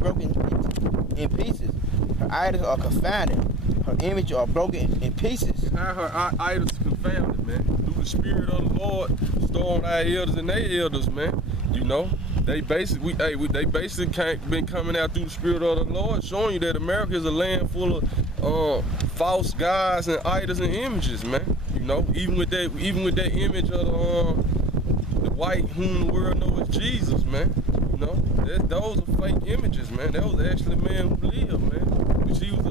broken in pieces. Her idols are confounded. Her image are broken in pieces. And how her idols confounded, man. Through the Spirit of the Lord, stormed our elders and their elders, man. You know, they basically, been coming out through the Spirit of the Lord, showing you that America is a land full of false gods and idols and images, man. You know, even with that image of the white whom the world knows as Jesus, man. You know, those are fake images, man. That was actually a man who lived, man. He was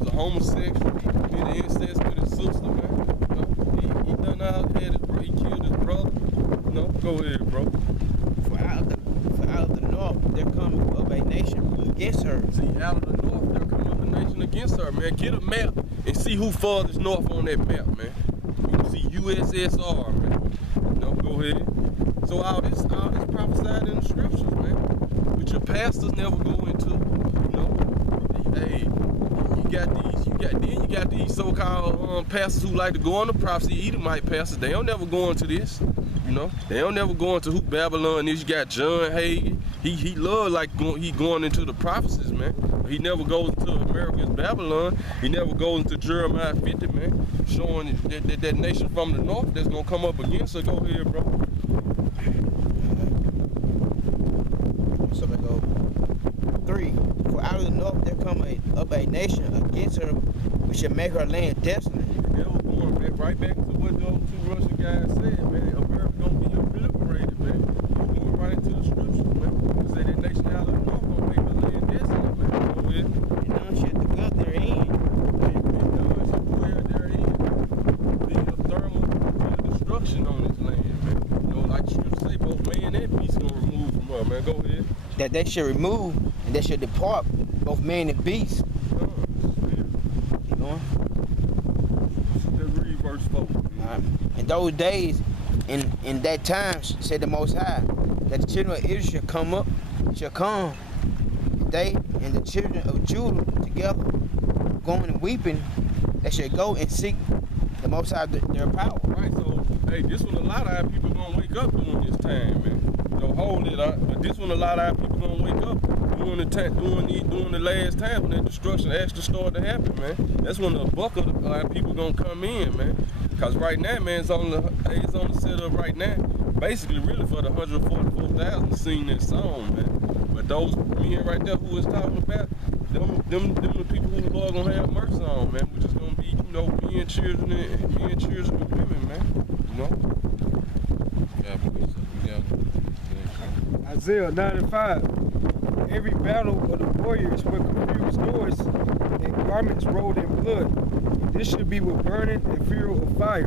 a homosexual. He did incest with his sister, man. You know, he done out, he killed his brother. You know, go ahead, bro. For out of the north there come up a nation against her. See, out of the north there come up a nation against her, man. Get a map and see who farthest north on that map, man. You can see USSR, man. You know, go ahead. So all this prophesied in the scriptures, man. Which your pastors never go into. You know, hey, you got these so-called pastors who like to go on the prophecy. Edomite pastors, they don't never go into this. You know, they don't never go into who Babylon is. You got John Hagin. He love he going into the prophecies, man. He never goes into America's Babylon. He never goes into Jeremiah 50, man, showing that nation from the north that's gonna come up against her. Go ahead, bro. So we go 3. For out of the north there come up a nation against her, which shall make her land desolate. That was going right back to what those 2 Russian guys said, man. America gonna be obliterated, man. We're going right into the scriptures, man. Say that nation out of the north gonna make her land desolate, man. Go ahead. And none shall dwell therein. And none shall dwell therein. Being of thermal destruction on this land, man. You know, like the scriptures say, both man and beast gonna remove from her, man. Go ahead. That they should remove and they should depart, both man and beast. You know? Read verse 4. In those days, in that time, said the Most High, that the children of Israel shall come, they and the children of Judah together, going and weeping, they shall go and seek the Most High their power. Right, so, hey, this one a lot of our people gonna wake up during this time, man. Don't hold it up, but this one a lot of our people gonna wake up during the last time when that destruction actually started to happen, man. That's when the buck of our people gonna come in, man. Cause right now, man, it's on the setup right now. Basically, really for the 144,000 sing that song, man. But those men right there who is talking about them the people who the Lord gonna have mercy on, man. Which is gonna be, you know, men, children, and women, man. You know. Isaiah 9:5. Every battle of the warriors with confused noise and garments rolled in blood. This should be with burning and fury of fire.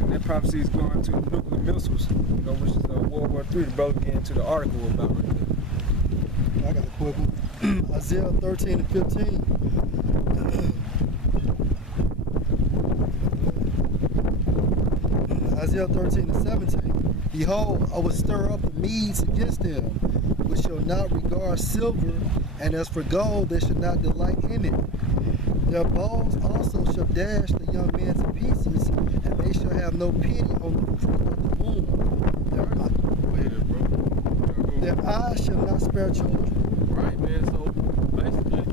And that prophecy is going to nuclear missiles, you know, which is World War III. The brother get into the article about right there. I got a quick one. Isaiah 13 and 15. Isaiah 13 and 17. Behold, I will stir up the Medes against them, which shall not regard silver, and as for gold, they shall not delight in it. Their bows also shall dash the young men to pieces, and they shall have no pity on the fruit of the womb. Their eyes shall not spare children. Right, man. So basically,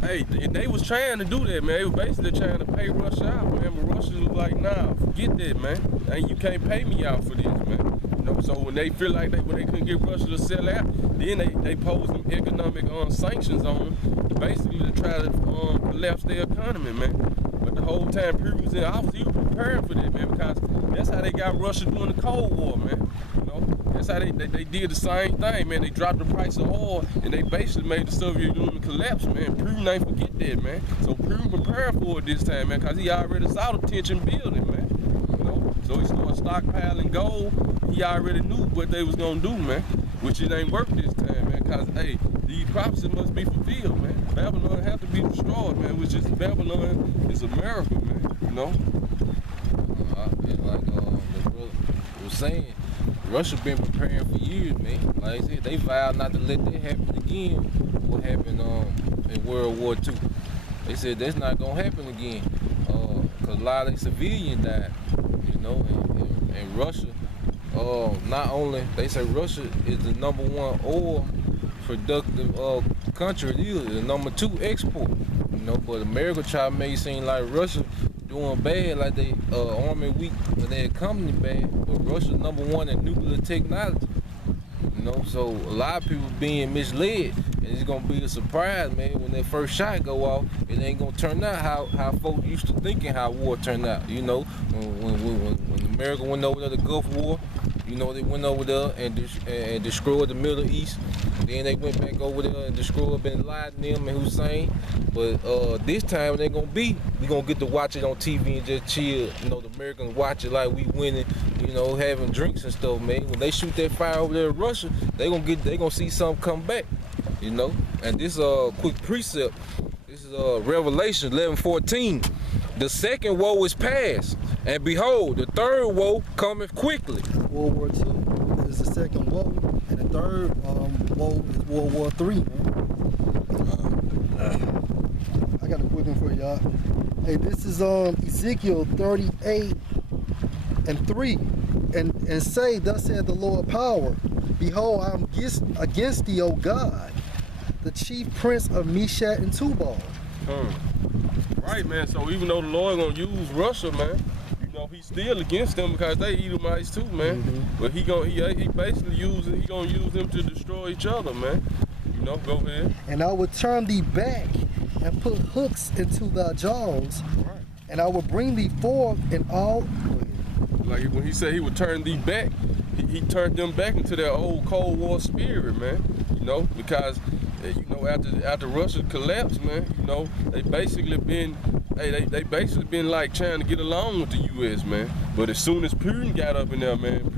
hey, and they was trying to do that, man. They was basically trying to pay Russia out, man. But Russia was like, nah, forget that, man. And you can't pay me out for this, man. You know, so when they feel like when they couldn't get Russia to sell out, then they posed them economic sanctions on them, basically to try to collapse their economy, man. But the whole time Peru was in office, he was preparing for that, man, because that's how they got Russia during the Cold War, man. You know, that's how they did the same thing, man. They dropped the price of oil, and they basically made the Soviet Union collapse, man. Peru ain't forget that, man. So Peru prepared for it this time, man, because he already saw the tension building, man. You know, so he started stockpiling gold. He already knew what they was gonna do, man. Which it ain't work this time, man, because, hey, these prophecies must be fulfilled, man. Babylon have to be destroyed, man, which is Babylon is America, man, you know? It's like the brother was saying, Russia been preparing for years, man. Like I said, they vowed not to let that happen again, what happened in World War II. They said that's not gonna happen again, because a lot of civilians died, you know, and Russia not only they say Russia is the #1 oil productive country, it is the #2 export. You know, but America try to make it seem like Russia doing bad, like they army weak, but their economy bad. But Russia #1 in nuclear technology. You know, so a lot of people being misled, and it's gonna be a surprise, man, when that first shot go off. It ain't gonna turn out how folks used to thinking how war turned out. You know, when America went over there, the Gulf War, you know, they went over there and destroyed the Middle East. Then they went back over there and destroyed Bin Laden and Hussein. But this time we gonna get to watch it on TV and just chill. You know, the Americans watch it like we winning, you know, having drinks and stuff, man. When they shoot that fire over there in Russia, they gonna see something come back, you know. And this quick precept, this is Revelation 11:14. The second woe is past, and behold, the third woe cometh quickly. World War II is the second woe, and the third woe is World War III, man. I got a quick one for y'all. Hey, this is Ezekiel 38:3, and say, thus saith the Lord power, behold, I am against thee, O God, the chief prince of Meshach and Tubal. Right, man. So even though the Lord gonna use Russia, man, you know, he's still against them because they Edomites too, man. But he basically gonna use them to destroy each other, man. You know, go ahead. And I will turn thee back and put hooks into thy jaws, Right. and I will bring thee forth in all. Like when he said he would turn thee back, he turned them back into their old Cold War spirit, man. You know, because you know after Russia collapsed, man, you know, they basically been like trying to get along with the U.S., man. But as soon as Putin got up in there, man,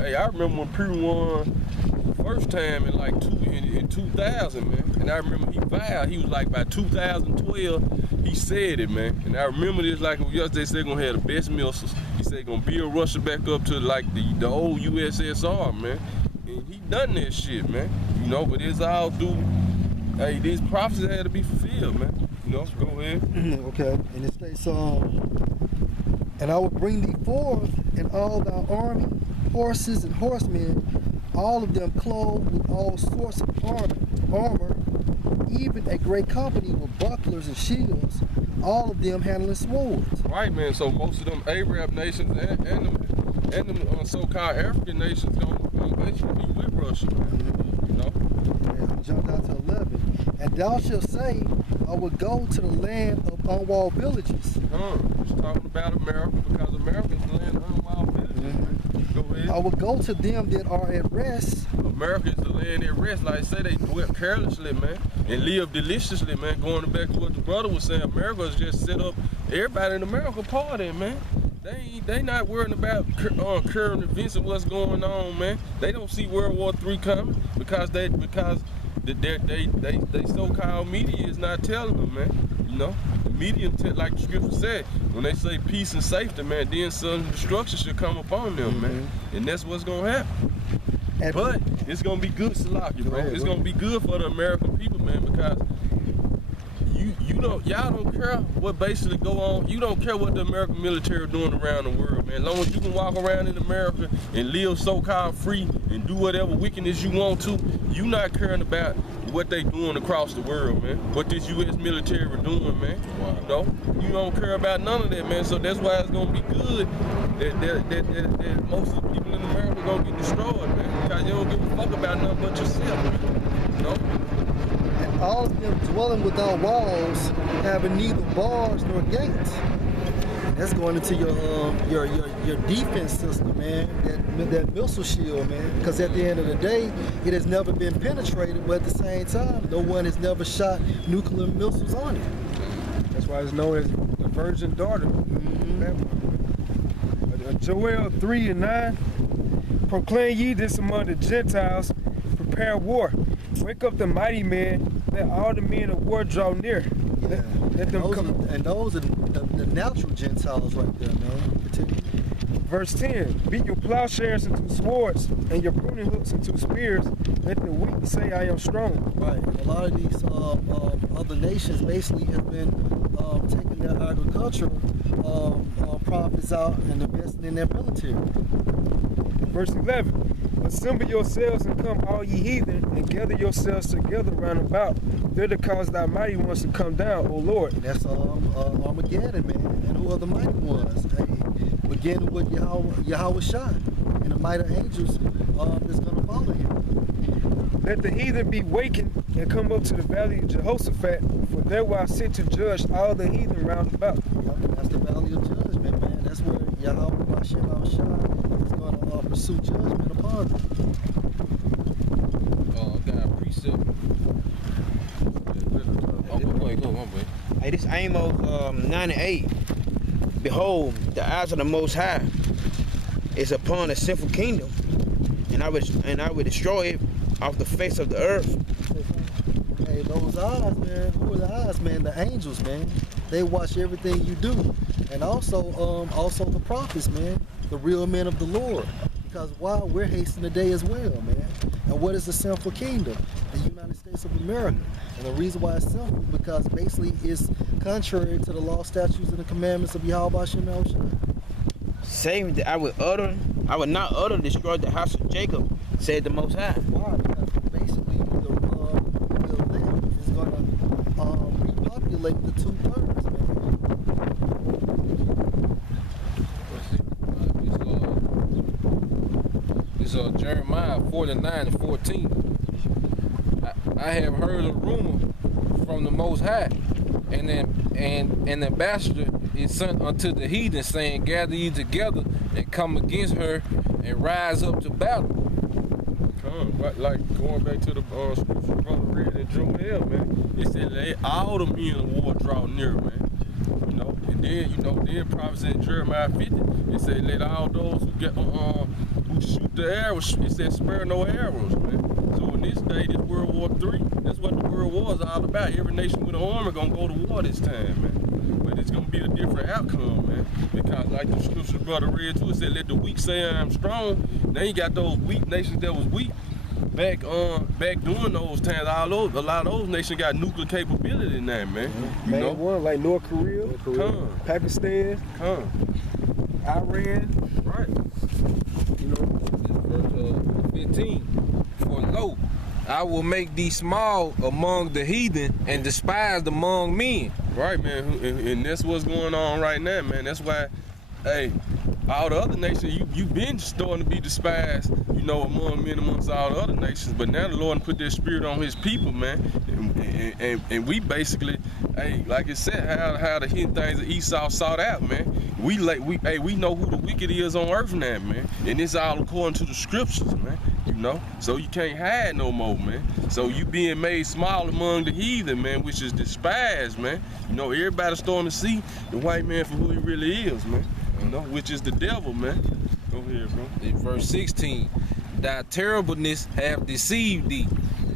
I remember when Putin won the first time in like 2000, man. And I remember he vowed, he was like by 2012, he said it, man. And I remember this like yesterday, said gonna have the best missiles. He said gonna build Russia back up to like the old USSR, man. And he done that shit, man. You know, but it's all through, hey, these prophecies had to be fulfilled, man. You know, go ahead. Okay, and it states, and I will bring thee forth in all thy army, horses and horsemen, all of them clothed with all sorts of armor, even a great company with bucklers and shields, all of them handling swords. Right, man. So most of them Arab nations and them so-called African nations gonna basically be with Russia, man. You know. And jump down to 11. And thou shalt say, I will go to the land of unwalled villages. It's talking about America because America is the land of unwalled villages, man. Go ahead. I will go to them that are at rest. America is the land at rest. Like I say, they dwell carelessly, man, and live deliciously, man. Going back to what the brother was saying, America is just set up. Everybody in America partying, man. They not worrying about current events and what's going on, man. They don't see World War III coming because they so-called media is not telling them, man. You know, the media, like the scripture said, when they say peace and safety, man, then sudden destruction should come upon them, man. And that's what's gonna happen. But it's gonna be good, Salaki, bro. It's gonna be good for the American people, man, because y'all don't care what basically go on. You don't care what the American military are doing around the world, man. As long as you can walk around in America and live so-called free and do whatever wickedness you want to, you not caring about what they doing across the world, man. What this U.S. military are doing, man. You know, you don't care about none of that, man. So that's why it's gonna be good that most of the people in America gonna get destroyed, man. Because you don't give a fuck about nothing but yourself, man. You know? And all of them dwelling without walls, having neither bars nor gates. That's going into your defense system, man. That missile shield, man. Because at the end of the day, it has never been penetrated, but at the same time, no one has never shot nuclear missiles on it. That's why it's known as the virgin daughter. Joel 3:9. Proclaim ye this among the Gentiles, prepare war. Wake up the mighty men, let all the men of war draw near. Yeah. Let them come. Those are the natural Gentiles right there, man. Verse 10, beat your plowshares into swords and your pruning hooks into spears. Let the weak say, I am strong. Right. A lot of these other nations basically have been taking their agricultural profits out and investing in their military. Verse 11. Assemble yourselves and come, all ye heathen, and gather yourselves together round about. Thither cause thy mighty ones to come down, O Lord. And that's Armageddon, man. And who are the mighty ones? Hey, beginning with Yahweh Shai and the mighty angels that's going to follow him. Let the heathen be wakened and come up to the valley of Jehoshaphat, for there will I sit to judge all the heathen round about. Yep, that's the valley of judgment, man. That's where Yahweh Shai is going to pursue judgment upon them. Got a precept. Hey, this Amos 98. Behold, the eyes of the Most High is upon a sinful kingdom, and I would destroy it off the face of the earth. Hey, those eyes, man. Who are the eyes, man? The angels, man. They watch everything you do, and also the prophets, man. The real men of the Lord. Because why? We're hastening the day as well, man. And what is the sinful kingdom? The United States of America. And the reason why it's sinful, because basically it's contrary to the law, statutes, and the commandments of Yahweh Shem El Shai. Saying that I would not utterly destroy the house of Jacob, said the Most High. Why? Because basically the elect is going to repopulate the 2/3, man. This Jeremiah 49 and 14. I have heard a rumor from the Most High, and an ambassador is sent unto the heathen, saying, gather ye together and come against her and rise up to battle. Like going back to the scripture brother read in Joel, man. It said let all the men of war draw near, man. And then prophets in Jeremiah 50, it said let all those who get who shoot the arrows, it said spare no arrows, man. So in this day, this World War III, that's what the World War is all about. Every nation with an army gonna go to war this time, man. But it's gonna be a different outcome, man. Because like the scripture brother read too, it said let the weak say I'm strong. Now you got those weak nations that was weak. Back during those times, a lot of those nations got nuclear capability now, man. You know, one like North Korea, Pakistan, Iran, right? You know, verse 15. For lo, I will make thee small among the heathen and despised among men. Right, man, and that's what's going on right now, man. That's why, hey, all the other nations, you been starting to be despised, you know, among men amongst all the other nations. But now the Lord put that spirit on His people, man, and we basically, hey, like it said, how the hidden things of Esau sought out, man. We know who the wicked is on earth now, man, and it's all according to the scriptures, man. You know, so you can't hide no more, man. So you being made small among the heathen, man, which is despised, man. You know, everybody's starting to see the white man for who he really is, man. You know, which is the devil, man. Go ahead, bro. In verse 16, thy terribleness have deceived thee,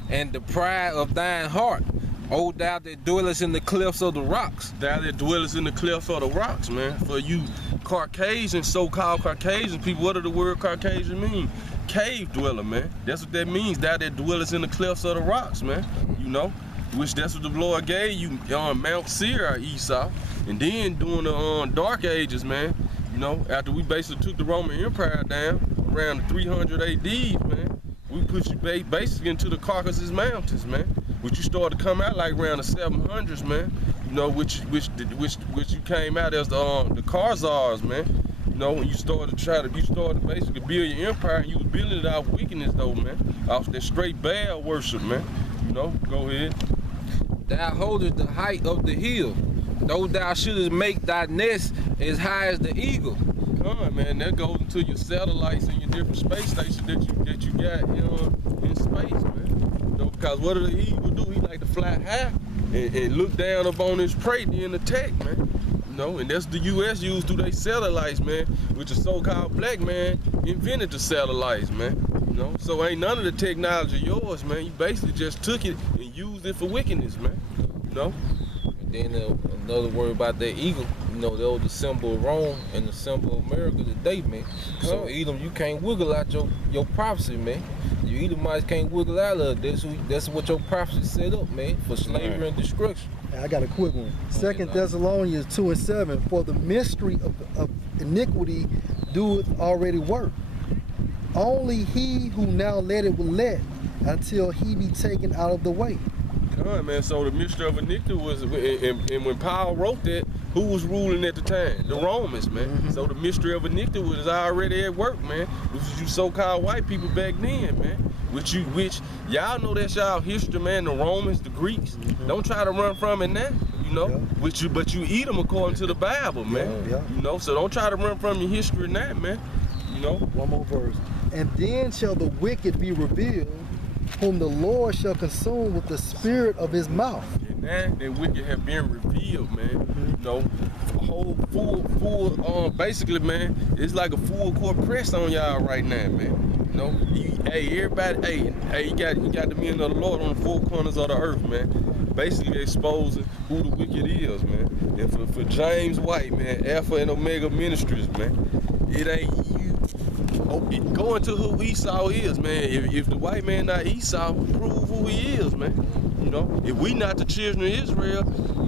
and the pride of thine heart, O thou that dwellest in the clefts of the rocks. Thou that dwellest in the clefts of the rocks, man. For you Caucasian, so-called Caucasian people, what does the word Caucasian mean? Cave dweller, man. That's what that means. Thou that dwellest in the clefts of the rocks, man. You know, which that's what the Lord gave you on Mount Seir, Esau. And then during the dark ages, man, you know, after we basically took the Roman Empire down around the 300 AD, man, we put you basically into the Caucasus Mountains, man. Which you started to come out like around the 700s, man. You know, which you came out as the Khazars, man. You know, when you started basically build your empire, and you was building it off wickedness, though, man. Off that straight Baal worship, man. You know, go ahead. Thou holdest the height of the hill, though thou shouldest make thy nest as high as the eagle. Come on, man. That goes into your satellites and your different space stations that you got in space, man. You know, because what do the eagle do? He like to fly high and look down upon his prey, then attack, man. You know, and that's the U.S. used through their satellites, man, which the so-called black man invented the satellites, man. You know, so ain't none of the technology yours, man. You basically just took it and used it for wickedness, man. You know. And then another word about that eagle, you know, that was the symbol of Rome and the symbol of America today, man. So Edom, you can't wiggle out your prophecy, man. You Edomites can't wiggle out of it. That's what your prophecy set up, man, for slavery and destruction. I got a quick one. 2 Thessalonians 2:7. For the mystery of iniquity doeth already work. Only he who now letteth will let until he be taken out of the way. Come, man. So the mystery of iniquity was, and when Paul wrote that, who was ruling at the time? The Romans, man. So the mystery of iniquity was already at work, man. Which was you so-called white people back then, man. Which y'all know that's y'all history, man. The Romans, the Greeks. Don't try to run from it now, you know. But you eat them according to the Bible, man. You know, so don't try to run from your history now, man. You know. One more verse. And then shall the wicked be revealed, whom the Lord shall consume with the spirit of his mouth. And now that wicked have been revealed, man. You know, a whole full, basically, man, it's like a full court press on y'all right now, man. You know, everybody, you got the men of the Lord on the four corners of the earth, man. Basically exposing who the wicked is, man. And for James White, man, Alpha and Omega Ministries, man, it ain't you. Go into who Esau is, man. If the white man not Esau, prove who he is, man. You know, if we not the children of Israel,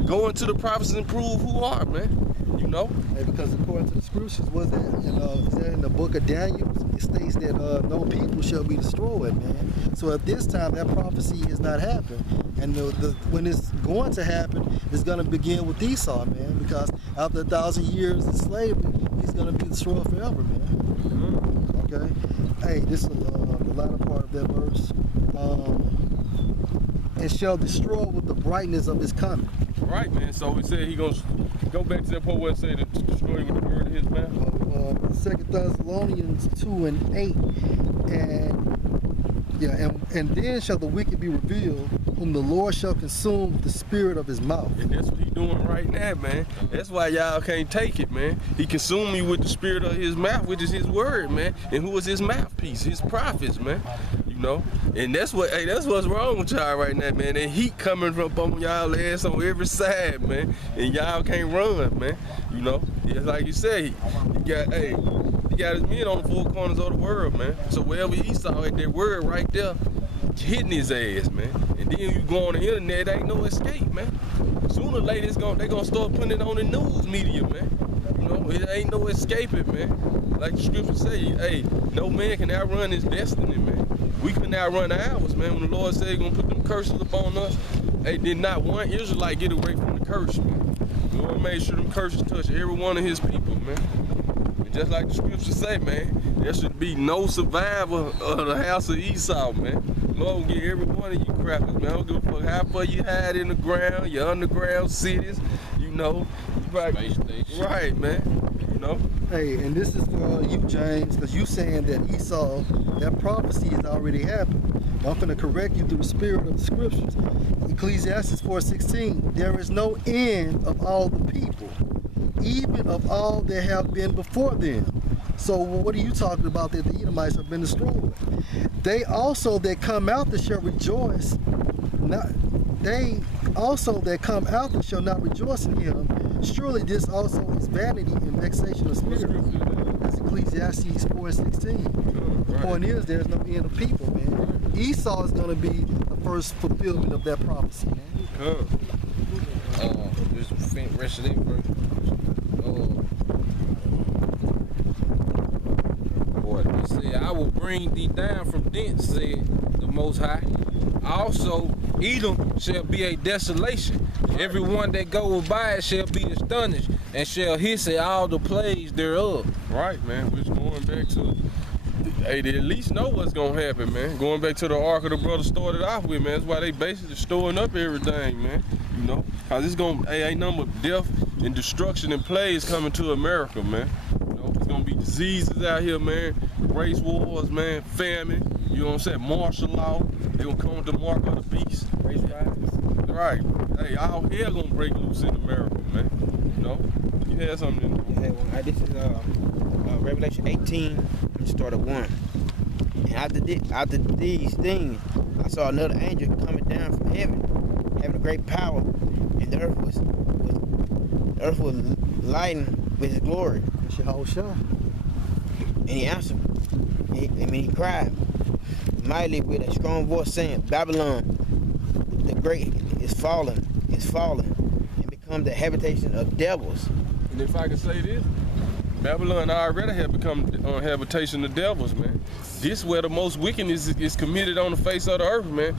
go into the prophets and prove who are, man. You know. Hey, because according to the scriptures, is that in the book of Daniel? It states that no people shall be destroyed, man. So at this time, that prophecy has not happened, and when it's going to happen, it's going to begin with Esau, man. Because after 1,000 years of slavery, he's going to be destroyed forever, man. Okay. Hey, this is the latter part of that verse. And shall destroy with the brightness of his coming. Right, man. So he said he gonna go back to that part where it said to destroy with the word of his mouth. 2 Thessalonians 2:8, and then shall the wicked be revealed, whom the Lord shall consume with the spirit of his mouth. And that's what he doing right now, man. That's why y'all can't take it, man. He consumed me with the spirit of his mouth, which is his word, man. And who is his mouthpiece? His prophets, man. You know? And that's what's wrong with y'all right now, man. And heat coming from on y'all ass on every side, man. And y'all can't run, man. You know? It's like you say, he got his men on the four corners of the world, man. So wherever he saw it, that word right there, hitting his ass, man. And then you go on the internet, ain't no escape, man. Sooner or later, they gonna start putting it on the news media, man. You know, it ain't no escaping, man. Like the scripture say, hey, no man can outrun his destiny, man. We can outrun ours, man. When the Lord said he's gonna put them curses upon us, hey, did not one Israelite get away from the curse, man. The Lord made sure them curses touch every one of his people, man. And just like the scripture say, man, there should be no survivor of the house of Esau, man. Lord will get every one of you crackers, man. I don't give a fuck how far you hide in the ground, your underground cities, you know. Right, man. You know. Hey, and this is for you, James, because you saying that Esau, that prophecy has already happened. I'm going to correct you through the spirit of the scriptures. Ecclesiastes 4:16, there is no end of all the people, even of all that have been before them. So what are you talking about that the Edomites have been destroyed? They also that come after shall rejoice. They also that come after shall not rejoice in him. Surely this also is vanity and vexation of spirit. That's Ecclesiastes 4:16. The point is there's no end of people, man. Esau is going to be the first fulfillment of that prophecy, man. Just rest of that verse. He said, I will bring thee down from thence, said the Most High. Also, Edom shall be a desolation. Everyone that goeth by it shall be astonished, and shall hiss at all the plagues thereof. Right, man. We're just going back to, hey, they at least know what's going to happen, man. Going back to the ark of the brother started off with, man. That's why they basically storing up everything, man. You know, because it's going to, ain't nothing but death and destruction and plagues coming to America, man. You know, it's going to be diseases out here, man. Race wars, man. Famine. You know what I'm saying? Martial law. They gonna come with the mark of the beast. Race riots. Right. Hey, all hell gonna break loose in America, man. You know? You had something in there. Yeah, well, this is Revelation 18, start at 1. And after these things, I saw another angel coming down from heaven, having a great power, and the earth was lightened with his glory. That's your whole show. And he answered. He cried mightily with a strong voice, saying, Babylon the great is fallen, and become the habitation of devils. And if I can say this, Babylon already had become habitation of devils, man. This where the most wickedness is committed on the face of the earth, man.